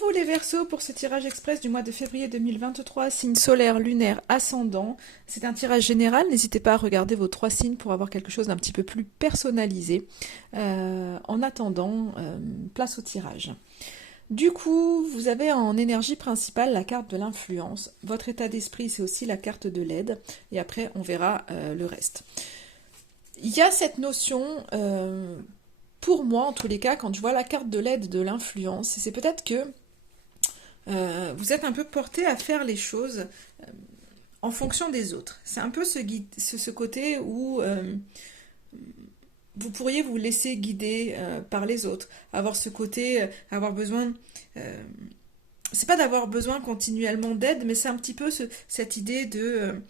vous les Verseaux, pour ce tirage express du mois de février 2023, signe solaire, lunaire, ascendant, c'est un tirage général, n'hésitez pas à regarder vos 3 signes pour avoir quelque chose d'un petit peu plus personnalisé. En attendant, place au tirage. Du coup, vous avez en énergie principale la carte de l'influence. Votre état d'esprit, c'est aussi la carte de l'aide. Et après, on verra le reste. Il y a cette notion, pour moi en tous les cas, quand je vois la carte de l'aide de l'influence, c'est peut-être que vous êtes un peu porté à faire les choses en fonction des autres. C'est un peu ce côté où vous pourriez vous laisser guider par les autres, avoir ce côté, avoir besoin... c'est pas d'avoir besoin continuellement d'aide, mais c'est un petit peu cette idée de...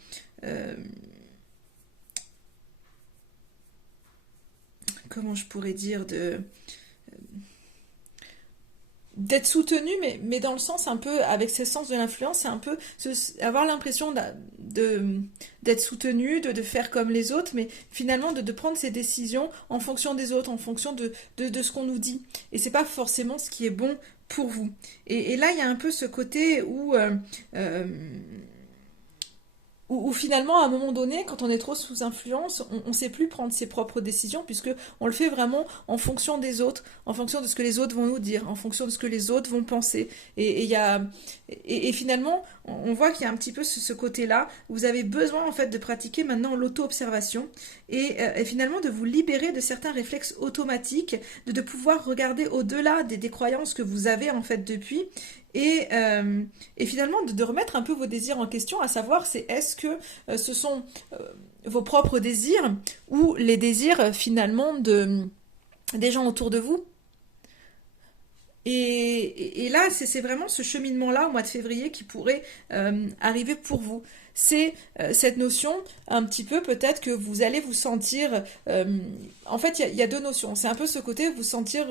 comment je pourrais dire d'être soutenu, mais dans le sens un peu, avec ce sens de l'influence, c'est un peu avoir l'impression d'être soutenu, de faire comme les autres, mais finalement de prendre ses décisions en fonction des autres, en fonction de ce qu'on nous dit. Et c'est pas forcément ce qui est bon pour vous. Et là, il y a un peu ce côté où finalement, à un moment donné, quand on est trop sous influence, on ne sait plus prendre ses propres décisions, puisque on le fait vraiment en fonction des autres, en fonction de ce que les autres vont nous dire, en fonction de ce que les autres vont penser. Et finalement, on voit qu'il y a un petit peu ce côté-là, où vous avez besoin en fait de pratiquer maintenant l'auto-observation, et finalement de vous libérer de certains réflexes automatiques, de pouvoir regarder au-delà des croyances que vous avez en fait depuis, et finalement de remettre un peu vos désirs en question, à savoir c'est est-ce que ce sont vos propres désirs ou les désirs finalement des gens autour de vous. Et là, c'est vraiment ce cheminement-là au mois de février qui pourrait arriver pour vous. C'est cette notion, un petit peu peut-être que vous allez vous sentir... en fait, il y a deux notions. C'est un peu ce côté, vous sentir...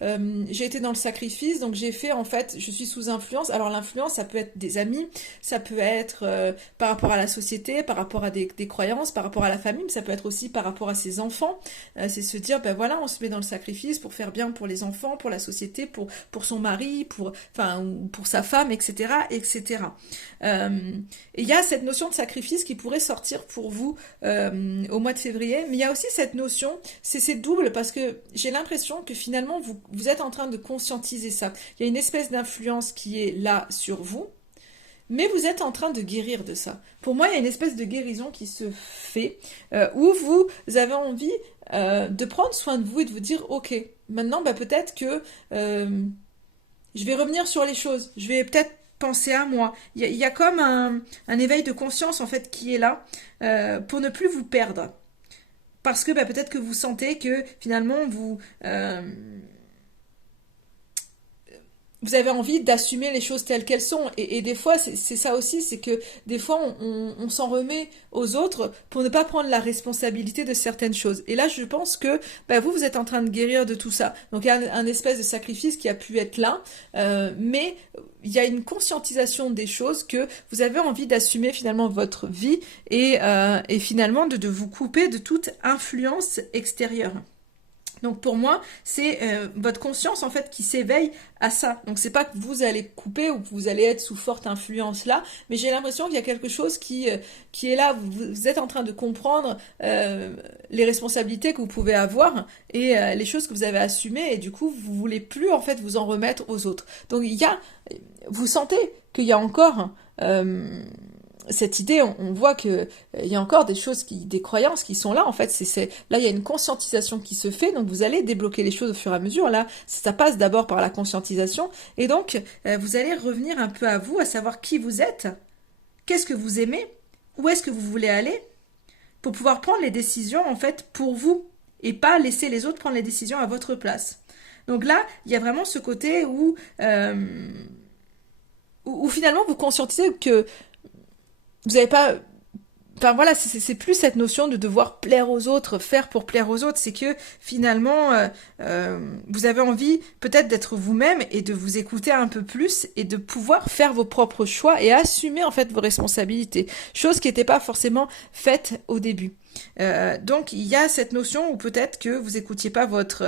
j'ai été dans le sacrifice, donc j'ai fait, en fait, je suis sous influence. Alors l'influence, ça peut être des amis, ça peut être par rapport à la société, par rapport à des croyances, par rapport à la famille, mais ça peut être aussi par rapport à ses enfants. C'est se dire, ben voilà, on se met dans le sacrifice pour faire bien pour les enfants, pour la société, pour son mari, pour sa femme, etc., etc. Et il y a cette notion de sacrifice qui pourrait sortir pour vous au mois de février, mais il y a aussi cette notion, c'est double, parce que j'ai l'impression que finalement vous êtes en train de conscientiser ça. Il y a une espèce d'influence qui est là sur vous, mais vous êtes en train de guérir de ça. Pour moi, il y a une espèce de guérison qui se fait, où vous avez envie de prendre soin de vous et de vous dire, ok, maintenant peut-être que je vais revenir sur les choses, je vais peut-être penser à moi. Il y a comme un éveil de conscience en fait qui est là pour ne plus vous perdre. Parce que peut-être que vous sentez que finalement vous avez envie d'assumer les choses telles qu'elles sont. Et des fois, c'est ça aussi, c'est que des fois, on s'en remet aux autres pour ne pas prendre la responsabilité de certaines choses. Et là, je pense que vous êtes en train de guérir de tout ça. Donc, il y a un espèce de sacrifice qui a pu être là, mais il y a une conscientisation des choses que vous avez envie d'assumer finalement votre vie et finalement de vous couper de toute influence extérieure. Donc pour moi, c'est votre conscience en fait qui s'éveille à ça. Donc c'est pas que vous allez couper ou que vous allez être sous forte influence là, mais j'ai l'impression qu'il y a quelque chose qui est là. Vous êtes en train de comprendre les responsabilités que vous pouvez avoir et les choses que vous avez assumées, et du coup vous voulez plus en fait vous en remettre aux autres. Donc vous sentez qu'il y a encore cette idée, on voit que il y a encore des choses, des croyances qui sont là. En fait, là il y a une conscientisation qui se fait. Donc vous allez débloquer les choses au fur et à mesure. Là, ça passe d'abord par la conscientisation, et donc vous allez revenir un peu à vous, à savoir qui vous êtes, qu'est-ce que vous aimez, où est-ce que vous voulez aller, pour pouvoir prendre les décisions en fait pour vous et pas laisser les autres prendre les décisions à votre place. Donc là, il y a vraiment ce côté où finalement vous conscientisez que vous n'avez pas... Enfin voilà, c'est plus cette notion de devoir plaire aux autres, faire pour plaire aux autres. C'est que finalement, vous avez envie peut-être d'être vous-même et de vous écouter un peu plus et de pouvoir faire vos propres choix et assumer en fait vos responsabilités. Chose qui n'était pas forcément faite au début. Donc il y a cette notion où peut-être que vous écoutiez pas votre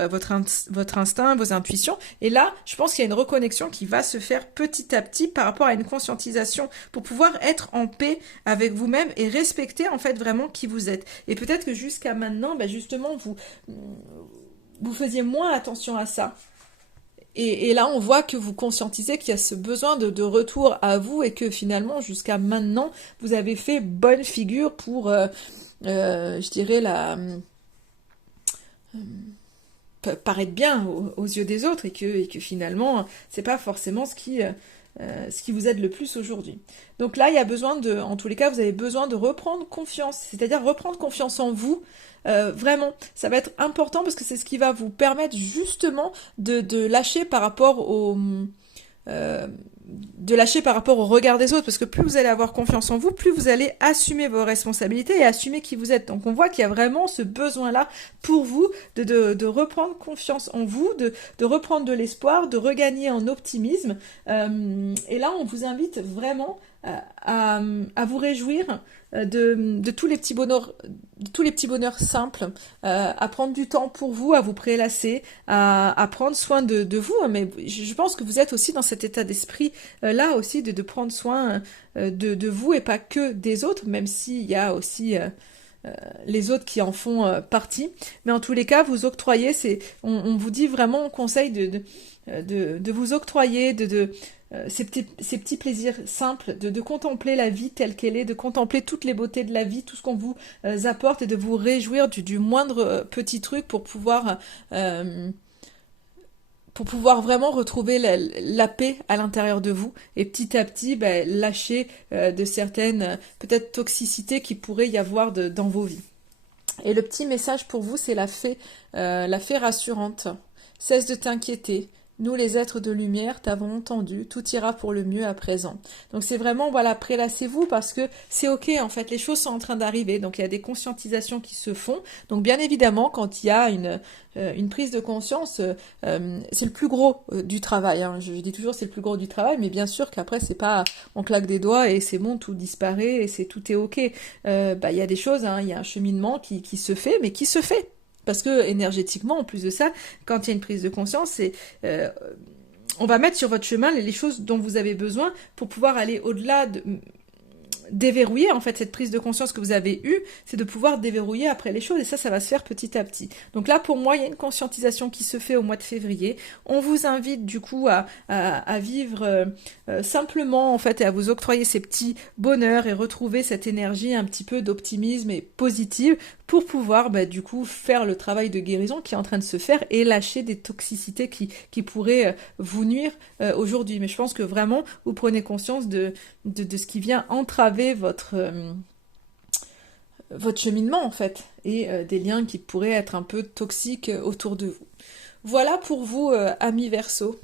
instinct, vos intuitions. Et là, je pense qu'il y a une reconnexion qui va se faire petit à petit par rapport à une conscientisation pour pouvoir être en paix avec vous-même et respecter en fait vraiment qui vous êtes. Et peut-être que jusqu'à maintenant, bah, justement, vous faisiez moins attention à ça. Et là, on voit que vous conscientisez qu'il y a ce besoin de retour à vous et que finalement, jusqu'à maintenant, vous avez fait bonne figure pour, je dirais, paraître bien aux yeux des autres et que finalement, c'est pas forcément ce qui vous aide le plus aujourd'hui. Donc là, il y a besoin en tous les cas, vous avez besoin de reprendre confiance, c'est-à-dire reprendre confiance en vous. Vraiment, ça va être important parce que c'est ce qui va vous permettre justement de lâcher par rapport euh, de lâcher par rapport au regard des autres, parce que plus vous allez avoir confiance en vous, plus vous allez assumer vos responsabilités et assumer qui vous êtes. Donc on voit qu'il y a vraiment ce besoin-là pour vous de reprendre confiance en vous, de reprendre de l'espoir, de regagner en optimisme. Et là, on vous invite vraiment à vous réjouir de tous les petits bonheurs, de tous les petits bonheurs simples, à prendre du temps pour vous, à vous prélasser, à prendre soin de vous. Mais je pense que vous êtes aussi dans cet état d'esprit là aussi de prendre soin de vous et pas que des autres, même s'il y a aussi les autres qui en font partie. Mais en tous les cas, vous octroyez, on vous dit vraiment, on conseille de vous octroyer, ces petits plaisirs simples, de contempler la vie telle qu'elle est, de contempler toutes les beautés de la vie, tout ce qu'on vous apporte et de vous réjouir du moindre petit truc pour pouvoir vraiment retrouver la paix à l'intérieur de vous et petit à petit ben, lâcher de certaines peut-être toxicités qui pourrait y avoir dans vos vies. Et le petit message pour vous, c'est la fée rassurante. Cesse de t'inquiéter. Nous, les êtres de lumière, t'avons entendu, tout ira pour le mieux à présent. Donc c'est vraiment, voilà, prélassez-vous parce que c'est ok, en fait, les choses sont en train d'arriver. Donc il y a des conscientisations qui se font. Donc bien évidemment, quand il y a une prise de conscience, c'est le plus gros du travail. Hein. Je dis toujours c'est le plus gros du travail, mais bien sûr qu'après c'est pas on claque des doigts et c'est bon, tout disparaît et tout est ok. Il y a des choses, hein, il y a un cheminement qui se fait, mais qui se fait. Parce que énergétiquement, en plus de ça, quand il y a une prise de conscience, on va mettre sur votre chemin les choses dont vous avez besoin pour pouvoir aller au-delà déverrouiller en fait cette prise de conscience que vous avez eue, c'est de pouvoir déverrouiller après les choses et ça va se faire petit à petit. Donc là pour moi il y a une conscientisation qui se fait au mois de février. On vous invite du coup à vivre simplement en fait et à vous octroyer ces petits bonheurs et retrouver cette énergie un petit peu d'optimisme et positive pour pouvoir du coup faire le travail de guérison qui est en train de se faire et lâcher des toxicités qui pourraient vous nuire aujourd'hui. Mais je pense que vraiment vous prenez conscience de ce qui vient entraver votre cheminement en fait et des liens qui pourraient être un peu toxiques autour de vous. Voilà pour vous, amis Verseau.